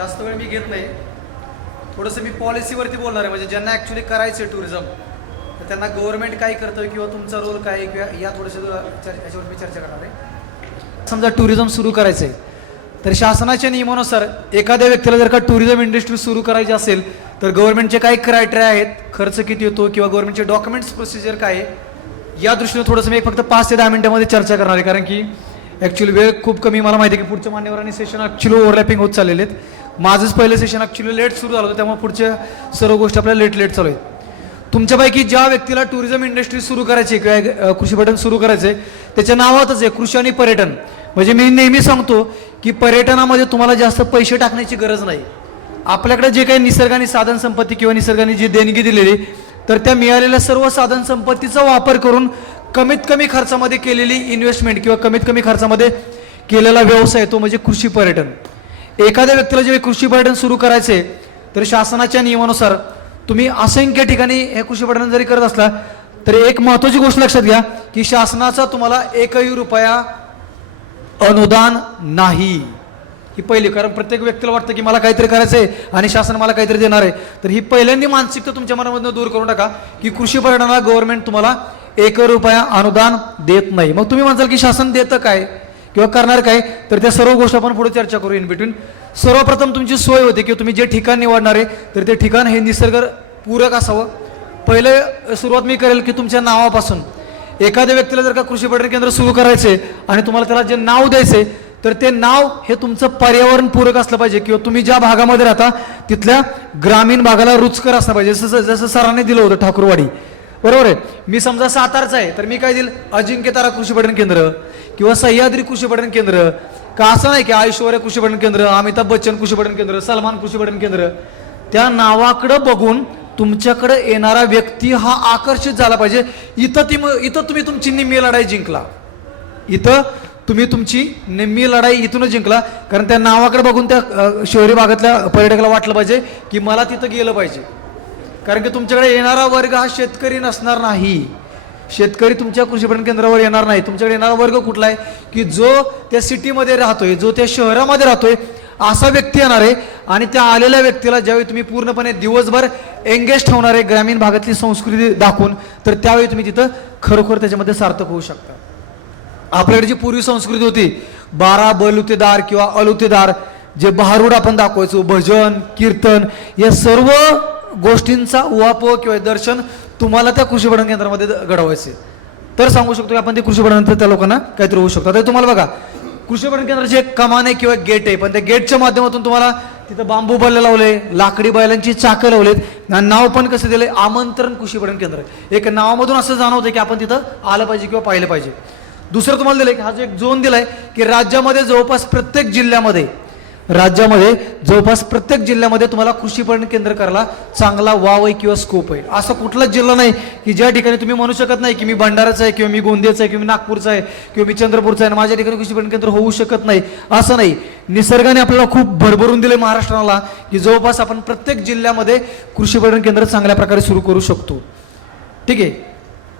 जास्त वेळ मी घेत नाही. थोडंसं मी पॉलिसीवरती बोलणार आहे, म्हणजे ज्यांना ॲक्च्युली करायचं आहे टुरिझम, तर त्यांना गव्हर्नमेंट काय करतं किंवा तुमचा रोल काय आहे किंवा या थोडंसं याच्यावर मी चर्चा करणार आहे. समजा टुरिझम सुरू करायचं आहे, तर शासनाच्या नियमानुसार एखाद्या व्यक्तीला जर का टुरिझम इंडस्ट्री सुरू करायची असेल तर गव्हर्नमेंटचे काय क्रायटेरिया आहेत, खर्च किती येतो किंवा गव्हर्नमेंटचे डॉक्युमेंट्स प्रोसिजर काय आहे, या दृष्टीने थोडंसं मी फक्त 5 ते 10 मिनिटांमध्ये चर्चा करणार आहे. कारण की ॲक्च्युली वेळ खूप कमी, मला माहिती आहे की पुढच्या मान्यवरांनी सेशन ॲक्च्युली ओव्हरलॅपिंग होत चाललेले आहेत. माझंच पहिलं सेशन ॲक्च्युली लेट सुरू झालं होतं, त्यामुळे पुढच्या सर्व गोष्टी आपल्याला लेट चालू आहेत. तुमच्यापैकी ज्या व्यक्तीला टुरिझम इंडस्ट्री सुरू करायची किंवा कृषी पर्यटन सुरू करायचे, त्याच्या नावातच आहे कृषी आणि पर्यटन. म्हणजे मी नेहमी सांगतो की पर्यटनामध्ये तुम्हाला जास्त पैसे टाकण्याची गरज नाही. आपल्याकडे जे काही निसर्गाने साधन संपत्ती किंवा निसर्गाने जी देणगी दिलेली, तर त्या मिळालेल्या सर्व साधन संपत्तीचा वापर करून कमीत कमी खर्चामध्ये केलेली इन्व्हेस्टमेंट किंवा कमीत कमी खर्चामध्ये केलेला व्यवसाय तो म्हणजे कृषी पर्यटन. एखाद्या व्यक्तीला जेव्हा कृषी पर्यटन सुरू करायचे, तर शासनाच्या नियमानुसार तुम्ही असंख्य ठिकाणी हे कृषी पर्यटन जरी करत असला तरी एक महत्त्वाची गोष्ट लक्षात घ्या की शासनाचा तुम्हाला एकही रुपया अनुदान नाही. ही पहिली, कारण प्रत्येक व्यक्तीला वाटतं की मला काहीतरी करायचं आहे आणि शासन मला काहीतरी देणार आहे. तर ही पहिल्यांदी मानसिकता तुमच्या मनामधून दूर करून टाका की कृषी पर्यटनाला गव्हर्नमेंट तुम्हाला 1 रुपया अनुदान देत नाही. मग तुम्ही म्हणाल की शासन देतं काय किंवा करणार काय, तर त्या सर्व गोष्टी आपण पुढे चर्चा करू इन बिटवीन. सर्वप्रथम तुमची सोय होते की तुम्ही जे ठिकाण निवडणार आहे तर ते ठिकाण हे निसर्ग पूरक असावं. पहिले सुरुवात मी करेल की तुमच्या नावापासून. एखाद्या व्यक्तीला जर का कृषी पर्यटन केंद्र सुरू करायचे आणि तुम्हाला त्याला जे नाव द्यायचे, तर ते नाव हे तुमचं पर्यावरण पूरक असलं पाहिजे किंवा तुम्ही ज्या भागामध्ये राहता तिथल्या ग्रामीण भागाला रुचकर असलं पाहिजे. जसं सरांनी दिलं होतं ठाकूरवाडी, बरोबर आहे. मी समजा सातारचा आहे तर मी काय देईल, अजिंक्य तारा कृषी पर्यटन केंद्र किंवा सह्याद्री कृषी पर्यटन केंद्र. का असं नाही की ऐश्वर्या कृषी पर्यटन केंद्र, अमिताभ बच्चन कृषी पर्यटन केंद्र, सलमान कृषी पर्यटन केंद्र. त्या नावाकडं बघून तुमच्याकडे येणारा व्यक्ती हा आकर्षित झाला पाहिजे. इथं तुम्ही तुमची निम्मी लढाई जिंकला. इथं तुम्ही तुमची निम्मी लढाई इथूनच जिंकला, कारण त्या नावाकडे बघून त्या शहरी भागातल्या पर्यटकाला वाटलं पाहिजे की मला तिथं गेलं पाहिजे. कारण की तुमच्याकडे येणारा वर्ग हा शेतकरी नसणार नाही. शेतकरी तुमच्या कृषी पर्यटन केंद्रावर येणार नाही. तुमच्याकडे येणारा वर्ग कुठला आहे की जो त्या सिटीमध्ये राहतोय, जो त्या शहरामध्ये राहतोय, असा व्यक्ती येणार आहे. आणि त्या आलेल्या व्यक्तीला ज्यावेळी तुम्ही पूर्णपणे दिवसभर एंगेज ठेवणार आहे ग्रामीण भागातली संस्कृती दाखवून, तर त्यावेळी तुम्ही तिथं खरोखर त्याच्यामध्ये सार्थक होऊ शकता. आपल्याकडे जी पूर्वी संस्कृती होती, 12 बलुतेदार किंवा अलुतेदार, जे बहारूड आपण दाखवायचो, भजन कीर्तन, या सर्व गोष्टींचा उहापोह किंवा दर्शन तुम्हाला त्या कृषी पर्यटन केंद्रामध्ये घडवायचे. तर सांगू शकतो की आपण ते कृषी पर्यटन त्या लोकांना काहीतरी होऊ शकतो. आता तुम्हाला बघा, कृषी पर्यटन केंद्राची एक कमान आहे किंवा गेट आहे, पण त्या गेटच्या माध्यमातून तुम्हाला तिथं बांबू बल्ले लावले, लाकडी बैलांची चाकं लावलेत, नाव पण कसं दिलंय, आमंत्रण कृषी पर्यटन केंद्र. एक नावामधून असं जाणवतं की आपण तिथं आलं पाहिजे किंवा पाहिलं पाहिजे. दुसरं तुम्हाला दिलंय की हा जो एक झोन दिलाय की राज्यामध्ये जवळपास प्रत्येक जिल्ह्यामध्ये तुम्हाला कृषी पर्यटन केंद्र करायला चांगला वाव आहे किंवा स्कोप आहे. असा कुठलाच जिल्हा नाही की ज्या ठिकाणी तुम्ही म्हणू शकत नाही की मी भंडाराचा आहे किंवा मी गोंदियाचा आहे किंवा मी नागपूरचा आहे किंवा मी चंद्रपूरचा आहे, माझ्या ठिकाणी कृषी पर्यटन केंद्र होऊ शकत नाही. असं नाही. निसर्गाने आपल्याला खूप भरभरून दिले महाराष्ट्राला की जवळपास आपण प्रत्येक जिल्ह्यामध्ये कृषी पर्यटन केंद्र चांगल्या प्रकारे सुरू करू शकतो. ठीक आहे.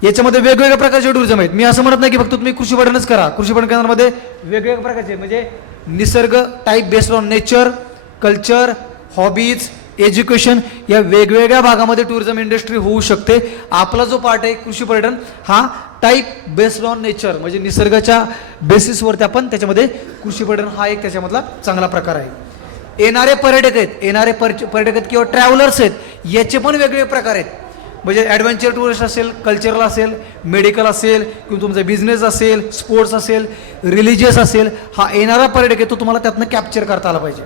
याच्यामध्ये वेगवेगळ्या प्रकारचे टुरिझम आहेत. मी असं म्हणत नाही की फक्त तुम्ही कृषी पर्यटनच करा. कृषी पर्यटन केंद्रामध्ये वेगवेगळ्या प्रकारचे, म्हणजे निसर्ग type based on nature, culture, hobbies, education, या वेगवेगळ्या भागामध्ये टुरिझम इंडस्ट्री होऊ शकते. आपला जो पार्ट आहे कृषी पर्यटन, हा टाईप बेस्ड ऑन नेचर, म्हणजे निसर्गाच्या बेसिसवरती आपण त्याच्यामध्ये कृषी पर्यटन हा एक त्याच्यामधला चांगला प्रकार आहे. येणारे पर्यटक आहेत किंवा ट्रॅव्हलर्स आहेत, याचे पण वेगवेगळे प्रकार आहेत. म्हणजे ॲडव्हेंचर टुरिस्ट असेल, कल्चरल असेल, मेडिकल असेल किंवा तुमचा बिझनेस असेल, स्पोर्ट्स असेल, रिलिजियस असेल, हा येणारा पर्यटक आहे तो तुम्हाला त्यातनं कॅप्चर करता आला पाहिजे.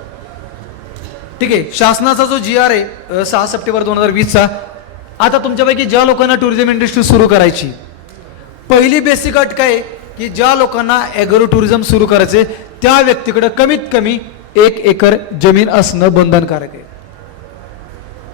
ठीक आहे. शासनाचा जो GR आहे 6 सप्टेंबर 2020चा, आता तुमच्यापैकी ज्या लोकांना टुरिझम इंडस्ट्री सुरू करायची, पहिली बेसिक अट काय की ज्या लोकांना ॲग्रो टुरिझम सुरू करायचे त्या व्यक्तीकडे कमीत कमी 1 एकर जमीन असणं बंधनकारक आहे.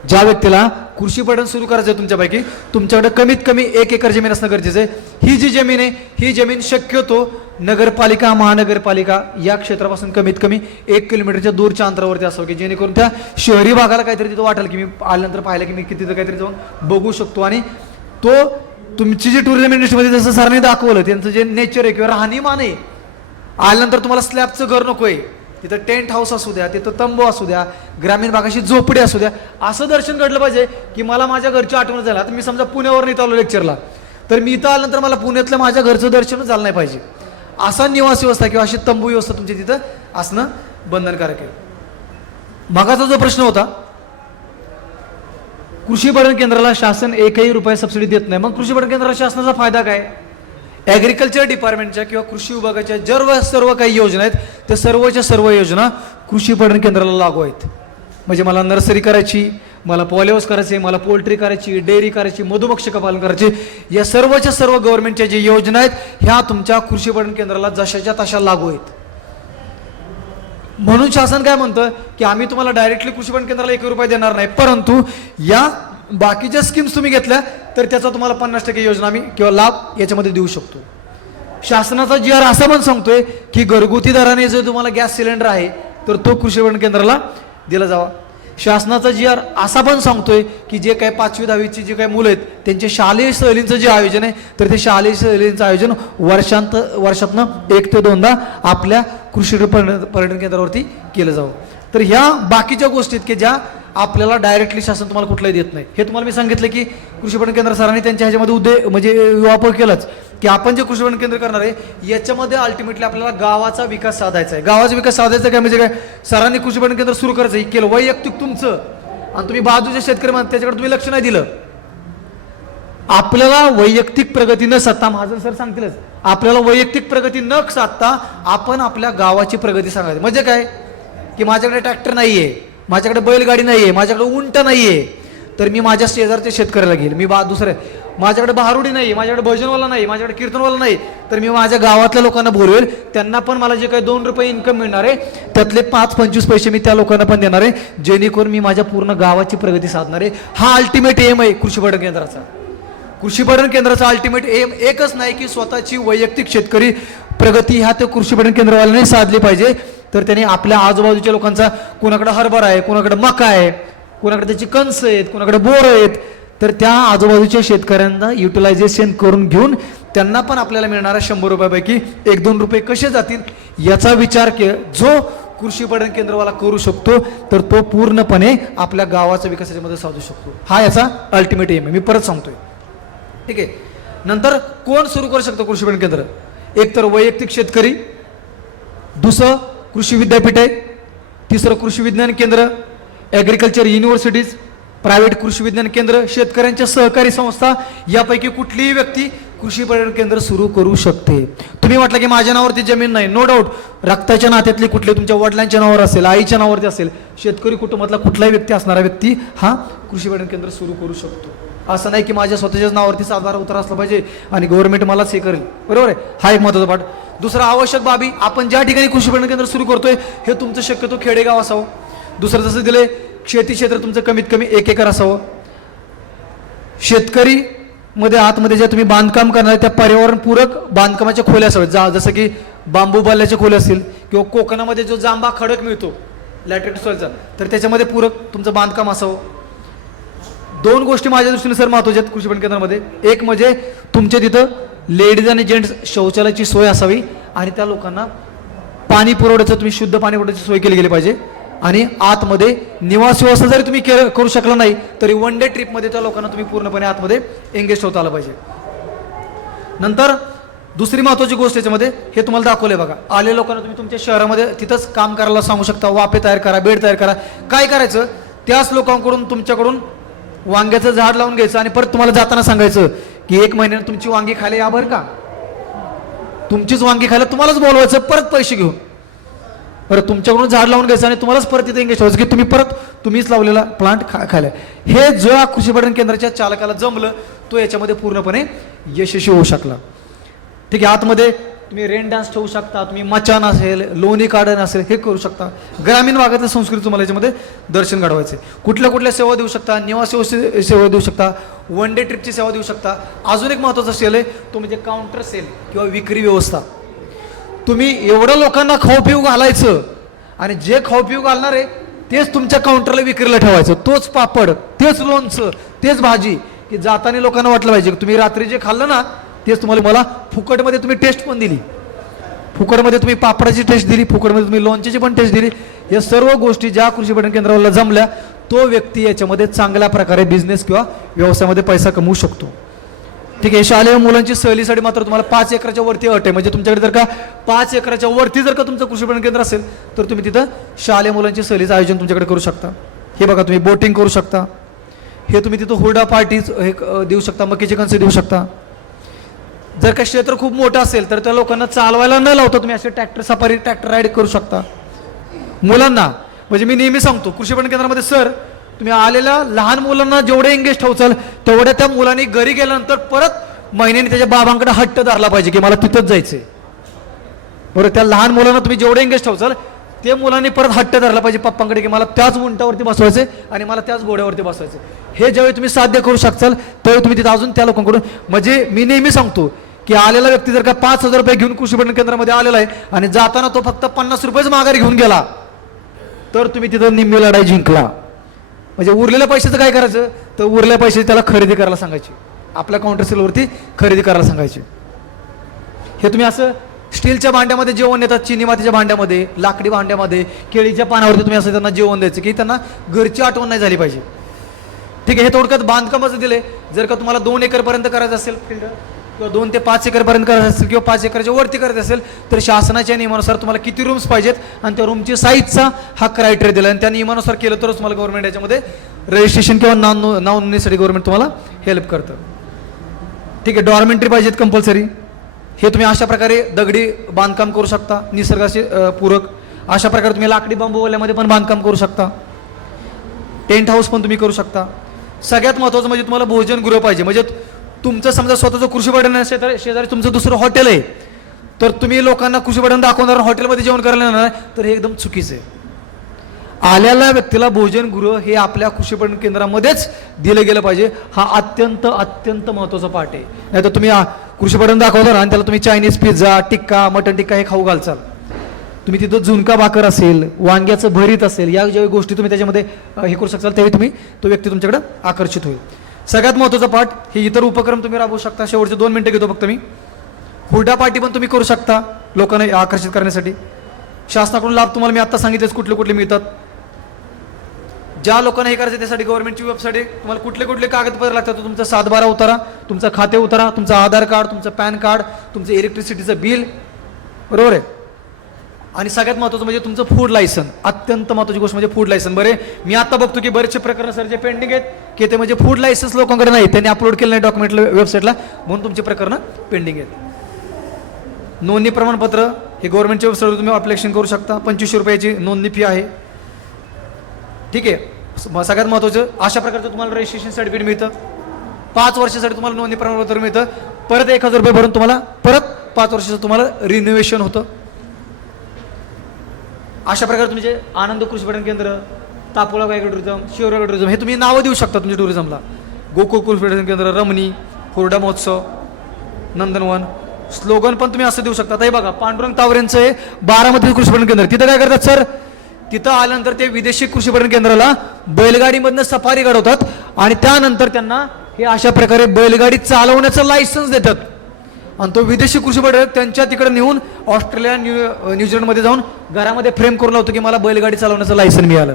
ज्या व्यक्तीला कृषी पर्यटन सुरू करायचं आहे तुमच्यापैकी, तुमच्याकडे कमीत कमी 1 एकर जमीन असणं गरजेचं आहे. ही जी जमीन आहे, ही जमीन शक्यतो नगरपालिका, महानगरपालिका या क्षेत्रापासून कमीत कमी 1 किलोमीटरच्या दूरच्या अंतरावरती असावं, की जेणेकरून त्या शहरी भागाला काहीतरी तिथं वाटेल की मी आल्यानंतर पाहिलं की मी तिथं काहीतरी जाऊन बघू शकतो. आणि तो तुमची जी टुरिझम इंडस्ट्रीमध्ये जसं सरांनी दाखवलं त्यांचं जे नेचर आहे किंवा राहणीमान आहे, आल्यानंतर तुम्हाला स्लॅबचं घर नको आहे, तिथं टेंट हाऊस असू द्या, तिथं तंबू असू द्या, ग्रामीण भागाशी झोपडी असू द्या, असं दर्शन घडलं पाहिजे की मला माझ्या घरची आठवण झाला. आता मी समजा पुण्यावर इथं आलो लेक्चरला, तर मी इथं आल्यानंतर मला पुण्यातलं माझ्या घरचं दर्शन झालं नाही पाहिजे. असा निवास व्यवस्था किंवा अशी तंबू व्यवस्था तुमच्या तिथं असणं बंधनकारक आहे. मागाचा जो प्रश्न होता, कृषी पणन केंद्राला शासन एकही रुपया सबसिडी देत नाही, मग कृषी पणन केंद्राला शासनाचा फायदा काय? ॲग्रिकल्चर डिपार्टमेंटच्या किंवा कृषी विभागाच्या सर्व काही योजना आहेत, त्या सर्वच्या सर्व योजना कृषी पणन केंद्राला लागू आहेत. म्हणजे मला नर्सरी करायची, मला पॉली हाऊस करायचे, मला पोल्ट्री करायची, डेअरी करायची, मधुमक्षिका पालन करायची, या सर्वच्या सर्व गव्हर्नमेंटच्या ज्या योजना आहेत ह्या तुमच्या कृषी पणन केंद्राला जशाच्या तशा लागू आहेत. म्हणून शासन काय म्हणतं की आम्ही तुम्हाला डायरेक्टली कृषी पणन केंद्राला 1 रुपया देणार नाही, परंतु या बाकीच्या स्कीम्स तुम्ही घेतल्या तर त्याचा तुम्हाला 50% योजना आम्ही किंवा लाभ याच्यामध्ये देऊ शकतो. शासनाचा GR असा पण सांगतोय की घरगुती दराने जो तुम्हाला गॅस सिलेंडर आहे तर तो कृषी पणन केंद्राला दिला जावा. शासनाचा GR असा पण सांगतोय की जे काही 5वी 10वीची जे काही मुलं आहेत त्यांचे शालेय सहलींचं जे आयोजन आहे तर ते शालेय सहलींचं आयोजन वर्षातनं 1 ते 2दा आपल्या कृषी पर्यटन केंद्रावरती केलं जावं. तर ह्या बाकीच्या गोष्टी आहेत की ज्या आपल्याला डायरेक्टली शासन तुम्हाला कुठलाही देत नाही. हे तुम्हाला मी सांगितलं की कृषी पणन केंद्र सरांनी त्यांच्या ह्याच्यामध्ये म्हणजे वापर केलाच की आपण जे कृषी पणन केंद्र करणार आहे याच्यामध्ये अल्टिमेटली आपल्याला गावाचा विकास साधायचा आहे. गावाचा विकास साधायचा काय म्हणजे काय, सरांनी कृषी पणन केंद्र सुरू करायचं केलं वैयक्तिक तुमचं, आणि तुम्ही बाजूचे शेतकरी म्हणतात त्याच्याकडे तुम्ही लक्ष नाही दिलं. आपल्याला वैयक्तिक प्रगती न साधता, महाजन सर सांगतीलच, आपल्याला वैयक्तिक प्रगती न साधता आपण आपल्या गावाची प्रगती सांगायची. म्हणजे काय की माझ्याकडे ट्रॅक्टर नाहीये, माझ्याकडे बैलगाडी नाहीये, माझ्याकडे उंट नाहीये, तर मी माझ्या शेजारच्या शेतकऱ्याला घेईल. मी दुसरे माझ्याकडे बहारुडी नाही, माझ्याकडे भजनवाला नाही, माझ्याकडे कीर्तनवाला नाही, तर मी माझ्या गावातल्या लोकांना बोलवेल, त्यांना पण मला जे काही 2 रुपये इन्कम मिळणार आहे त्यातले 5-25 पैसे मी त्या लोकांना पण देणार आहे, जेणेकरून मी माझ्या पूर्ण गावाची प्रगती साधणार आहे. हा अल्टिमेट एम आहे कृषी पणन केंद्राचा. कृषी पणन केंद्राचा अल्टिमेट एम एकच नाही की स्वतःची वैयक्तिक शेतकरी प्रगती ह्या ते कृषी पणन केंद्रवाल्याने साधली पाहिजे, तर त्यांनी आपल्या आजूबाजूच्या लोकांचा, कोणाकडे हरभरा आहे, कोणाकडे मका आहे, कोणाकडे त्याची कणस आहेत, कोणाकडे बोर आहेत, तर त्या आजूबाजूच्या शेतकऱ्यांना युटिलायझेशन करून घेऊन त्यांना पण आपल्याला मिळणाऱ्या 100 रुपयापैकी 1-2 रुपये कसे जातील याचा विचार जो कृषी पणन केंद्रवाला करू शकतो तर तो पूर्णपणे आपल्या गावाचा विकासाच्या मध्ये साधू शकतो. हा याचा अल्टिमेट एम आहे. मी परत सांगतोय, ठीक आहे. नंतर कोण सुरू करू शकतो कृषी पणन केंद्र? एक तर वैयक्तिक शेतकरी, दुसरं कृषी विद्यापीठ आहे, तिसरं कृषी विज्ञान केंद्र, ॲग्रिकल्चर युनिव्हर्सिटीज, प्रायव्हेट कृषी विज्ञान केंद्र, शेतकऱ्यांच्या सहकारी संस्था, यापैकी कुठलीही व्यक्ती कृषी पणन केंद्र सुरू करू शकते. तुम्ही म्हटलं की माझ्या नावावरती जमीन नाही, नो डाऊट, रक्ताच्या नात्यातली कुठली तुमच्या वडिलांच्या नावावर असेल, आईच्या नावावरती असेल, शेतकरी कुटुंबातला कुठलाही व्यक्ती असणारा व्यक्ती हा कृषी पणन केंद्र सुरू करू शकतो. असं नाही की माझ्या स्वतःच्याच नावावरती सातबारा उतार असला पाहिजे आणि गव्हर्नमेंट मलाच हे करेल, बरोबर आहे. हा एक महत्त्वाचा पाठ. दुसरा आवश्यक बाबी, आपण ज्या ठिकाणी कृषी पणन केंद्र सुरू करतोय हे तुमचं शक्यतो खेडेगाव असावं. दुसरं जसं दिले शेती क्षेत्र तुमचं कमीत कमी 1 एकर असावं. शेतकरी मध्ये आतमध्ये ज्या तुम्ही बांधकाम करणार त्या पर्यावरणपूरक बांधकामाच्या खोल्या असाव्यात, जसं की बांबू बाल्याच्या खोल्या असतील किंवा कोकणामध्ये जो जांभा खडक मिळतो लॅटेक्स सॉइलचा, तर त्याच्यामध्ये पूरक तुमचं बांधकाम असावं. 2 गोष्टी माझ्या दृष्टीने सर महत्त्वाच्या आहेत कृषी पणन केंद्रामध्ये. एक म्हणजे तुमच्या तिथं लेडीज आणि जेंट्स शौचालयाची सोय असावी आणि त्या लोकांना पाणी पुरवठ्याचं तुम्ही शुद्ध पाणी पुरवठ्याची सोय केली गेली पाहिजे. आणि आतमध्ये निवास व्यवस्था जरी तुम्ही करू शकला नाही तरी 1 डे ट्रिपमध्ये त्या लोकांना तुम्ही पूर्णपणे आतमध्ये एंगेज होता आलं पाहिजे. नंतर दुसरी महत्त्वाची गोष्ट याच्यामध्ये हे तुम्हाला दाखवलंय बघा, आले लोकांना तुम्ही तुमच्या शहरामध्ये तिथंच काम करायला सांगू शकता, वाफे तयार करा, बेड तयार करा. काय करायचं, त्याच लोकांकडून तुमच्याकडून वांग्याचं झाड लावून घ्यायचं आणि परत तुम्हाला जाताना सांगायचं की 1 महिन्याने तुमची वांगी खायला या बरं का, तुमचीच वांगी खायला तुम्हालाच बोलवायचं परत पैसे घेऊन. परत तुमच्याकडून झाड लावून घ्यायचं आणि तुम्हालाच परत तिथे एंगेज व्हायचं की तुम्ही परत तुम्हीच लावलेला प्लांट खायला. हे जो कृषी पणन केंद्राच्या चालकाला जमलं तो याच्यामध्ये पूर्णपणे यशस्वी होऊ शकला. ठीक आहे. आतमध्ये तुम्ही रेन डान्स ठेवू शकता, तुम्ही मचान असेल, लोणी गार्डन असेल, हे करू शकता. ग्रामीण भागातल्या संस्कृती तुम्हाला याच्यामध्ये दर्शन घडवायचे. कुठल्या कुठल्या सेवा देऊ शकता, निवास सेवा देऊ शकता, 1 डे ट्रिपची सेवा देऊ शकता. अजून एक महत्त्वाचा सेल आहे तो म्हणजे काउंटर सेल किंवा विक्री व्यवस्था. तुम्ही एवढं लोकांना खाऊ पिऊ घालायचं आणि जे खाऊ पिऊ घालणार आहे तेच तुमच्या काउंटरला विक्रीला ठेवायचं. तोच पापड, तेच लोणचं, तेच भाजी, की जाताना लोकांना वाटलं पाहिजे की तुम्ही रात्री जे खाल्लं ना तेच तुम्हाला फुकटमध्ये तुम्ही टेस्ट पण दिली. फुकटमध्ये तुम्ही पापडाची टेस्ट दिली, फुकटमध्ये तुम्ही लोणच्याची पण टेस्ट दिली. या सर्व गोष्टी ज्या कृषी पठण केंद्राला जमल्या, तो व्यक्ती याच्यामध्ये चांगल्या प्रकारे बिझनेस किंवा व्यवसायामध्ये पैसा कमवू शकतो. ठीक आहे. शालेय मुलांची सहलीसाठी मात्र तुम्हाला 5 एकराच्या वरती अट आहे. म्हणजे तुमच्याकडे जर का 5 एकराच्या वरती जर का तुमचं कृषी पठण केंद्र असेल तर तुम्ही तिथं शालेय मुलांची सहलीचं आयोजन तुमच्याकडे करू शकता. हे बघा, तुम्ही बोटिंग करू शकता. हे तुम्ही तिथं हुरडा पार्टीज हे देऊ शकता, मकीचे कणसे देऊ शकता. जर का क्षेत्र खूप मोठं असेल तर त्या लोकांना चालवायला न लावता तुम्ही असे ट्रॅक्टर सफारी, ट्रॅक्टर राईड करू शकता. मुलांना म्हणजे मी नेहमी सांगतो कृषी पठण केंद्रामध्ये, सर तुम्ही आलेल्या लहान मुलांना जेवढे एंगेज ठेवचाल तेवढ्या त्या मुलांनी घरी गेल्यानंतर परत महिन्याने त्याच्या बाबांकडे हट्ट धरला पाहिजे की मला तिथंच जायचंय. बरोबर. त्या लहान मुलांना तुम्ही जेवढे एंगेज ठेवचाल ते मुलांनी परत हट्ट धरला पाहिजे पप्पांकडे की मला त्याच उंटावरती बसवायचे आणि मला त्याच घोड्यावरती बसवायचे. हे ज्यावेळी तुम्ही साध्य करू शकताल त्यावेळी तुम्ही तिथं अजून त्या लोकांकडून, म्हणजे मी नेहमी सांगतो की आलेला व्यक्ती जर का 5,000 रुपये घेऊन कृषी पठण केंद्रामध्ये आलेला आहे आणि जाताना तो फक्त 50 रुपयेच माघारी घेऊन गेला तर तुम्ही तिथं निम्मी लढाई जिंकला. म्हणजे उरलेल्या पैशाचं काय करायचं, तर उरलेल्या पैशाची त्याला खरेदी करायला सांगायची, आपल्या काउंटर सेलवरती खरेदी करायला सांगायची. हे तुम्ही असं स्टीलच्या भांड्यामध्ये जेवण देतात, चिनी मातीच्या भांड्यामध्ये, लाकडी भांड्यामध्ये, केळीच्या पानावरती तुम्ही असं त्यांना जेवण द्यायचं की त्यांना घरची आठवण नाही झाली पाहिजे. ठीक आहे. हे थोडक्यात बांधकामाचं दिले. जर का तुम्हाला 2 एकरपर्यंत करायचं असेल फील्ड किंवा 2 ते 5 एकरपर्यंत करायचं असेल किंवा 5 एकरच्या वरती करायचं असेल तर शासनाच्या नियमानुसार तुम्हाला किती रूम्स पाहिजेत आणि त्या रूमची साईजचा हा क्रायटेरिया दिला आणि त्या नियमानुसार केलं तरच तुम्हाला गव्हर्नमेंट याच्यामध्ये रजिस्ट्रेशन किंवा नाव नोंदणीसाठी गव्हर्नमेंट तुम्हाला हेल्प करतं. ठीक आहे. डॉर्मेंटरी पाहिजेत कंपल्सरी. हे तुम्ही अशा प्रकारे दगडी बांधकाम करू शकता, निसर्गाशी पूरक. अशा प्रकारे तुम्ही लाकडी बांबूवाल्यामध्ये पण बांधकाम करू शकता. टेंट हाऊस पण तुम्ही करू शकता. सगळ्यात महत्त्वाचं म्हणजे तुम्हाला भोजनगृह पाहिजे. म्हणजे तुमचं समजा स्वतःचं कृषी पठण असेल तर शेजारी तुमचं दुसरं हॉटेल आहे तर तुम्ही लोकांना कृषी पठण दाखवणार हॉटेलमध्ये जेवण करायला येणार तर हे एकदम चुकीचं आहे. आलेल्या व्यक्तीला भोजनगृह हे आपल्या कृषी पठण केंद्रामध्येच दिलं गेलं पाहिजे. हा अत्यंत अत्यंत महत्त्वाचा पार्ट आहे. नाही तर तुम्ही कृषी पठण दाखवणार आणि त्याला तुम्ही चायनीज पिझ्झा, टिक्का, मटन टिक्का हे खाऊ घालचाल. तुम्ही तिथं झुणका भाकर असेल, वांग्याचं भरीत असेल, या ज्या गोष्टी तुम्ही त्याच्यामध्ये हे करू शकताल त्यावेळी तुम्ही तो व्यक्ती तुमच्याकडे आकर्षित होईल. सगळ्यात महत्त्वाचा पार्ट हे इतर उपक्रम तुम्ही राबवू शकता. शेवटचे 2 मिनिटं घेतो फक्त मी. हुरडा पार्टी पण तुम्ही करू शकता लोकांना आकर्षित करण्यासाठी. शासनाकडून लाभ तुम्हाला मी आता सांगितलेच कुठले कुठले मिळतात. ज्या लोकांना हे करायचं त्यासाठी गव्हर्नमेंटची वेबसाईट आहे. तुम्हाला कुठले कुठले कागदपत्र लागतात, तुमचा 7/12 उतारा, तुमचं खाते उतारा, तुमचं आधार कार्ड, तुमचं पॅन कार्ड, तुमचं इलेक्ट्रिसिटीचं बिल, बरोबर आहे. आणि सगळ्यात महत्त्वाचं म्हणजे तुमचं फूड लायसन. अत्यंत महत्त्वाची गोष्ट म्हणजे फूड लायसन. बरे मी आता बघतो की बरेचसे प्रकरण सर जे पेंडिंग आहेत की ते म्हणजे फूड लायसन्स लोकांकडे नाही, त्यांनी अपलोड केलं नाही डॉक्युमेंटला वेबसाईटला, म्हणून तुमची प्रकरणं पेंडिंग आहेत. नोंदणी प्रमाणपत्र हे गव्हर्नमेंटच्या वेबसाईटवर तुम्ही अप्लिकेशन करू शकता. 2500 रुपयाची नोंदणी फी आहे. ठीक आहे. सगळ्यात महत्त्वाचं अशा प्रकारचं तुम्हाला रजिस्ट्रेशन सर्टिफिकेट मिळतं. 5 वर्षासाठी तुम्हाला नोंदणी प्रमाणपत्र मिळतं. परत 1000 रुपये भरून तुम्हाला परत 5 वर्षाचं तुम्हाला रिन्युवेशन होतं. अशा प्रकारे तुम्ही जे आनंद कृषी पठण केंद्र, तापोळा गायकड टुरिझम, शिवरागड टुरिझम हे तुम्ही नावं देऊ शकता तुमच्या टुरिझमला. गोकुळ कृषी पठण केंद्र, रमणी, हुरडा महोत्सव, नंदनवन. स्लोगन पण तुम्ही असं देऊ शकता. आता हे बघा पांडुरंग तावरेंचं आहे बारामती कृषी पठण केंद्र. तिथं काय करतात सर, तिथं आल्यानंतर ते विदेशी कृषी पठण केंद्राला बैलगाडीमधनं सफारी घडवतात आणि त्यानंतर त्यांना हे अशा प्रकारे बैलगाडी चालवण्याचं लायसन्स देतात आणि तो विदेशी कृषी पठण त्यांच्या तिकडे नेऊन ऑस्ट्रेलिया, न्यूझीलंडमध्ये जाऊन घरामध्ये फ्रेम करून लावतो की मला बैलगाडी चालवण्याचं लायसन मिळालं.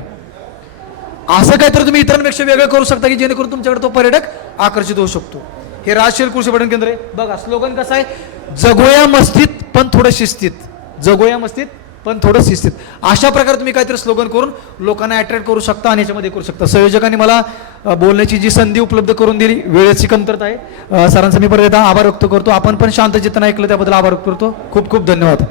असं काहीतरी तुम्ही इतरांपेक्षा वेगळं करू शकता की जेणेकरून तुमच्याकडे तो पर्यटक आकर्षित होऊ शकतो. हे राष्ट्रीय कृषी पठण केंद्र आहे. बघा स्लोगन कसं आहे, जगोया मस्तीत पण थोडं शिस्तीत, जगोया मस्तीत पण थोडं शिस्तीत. अशा प्रकारे तुम्ही काहीतरी स्लोगन करून लोकांना अट्रॅक्ट करू शकता आणि याच्यामध्ये करू शकता. संयोजकांनी मला बोलण्याची जी संधी उपलब्ध करून दिली, वेळेची कमतरता आहे, सरांचा मी परत एकदा आभार व्यक्त करतो. आपण पण शांत चित्ताने ऐकलं त्याबद्दल आभार व्यक्त करतो. खूप खूप धन्यवाद.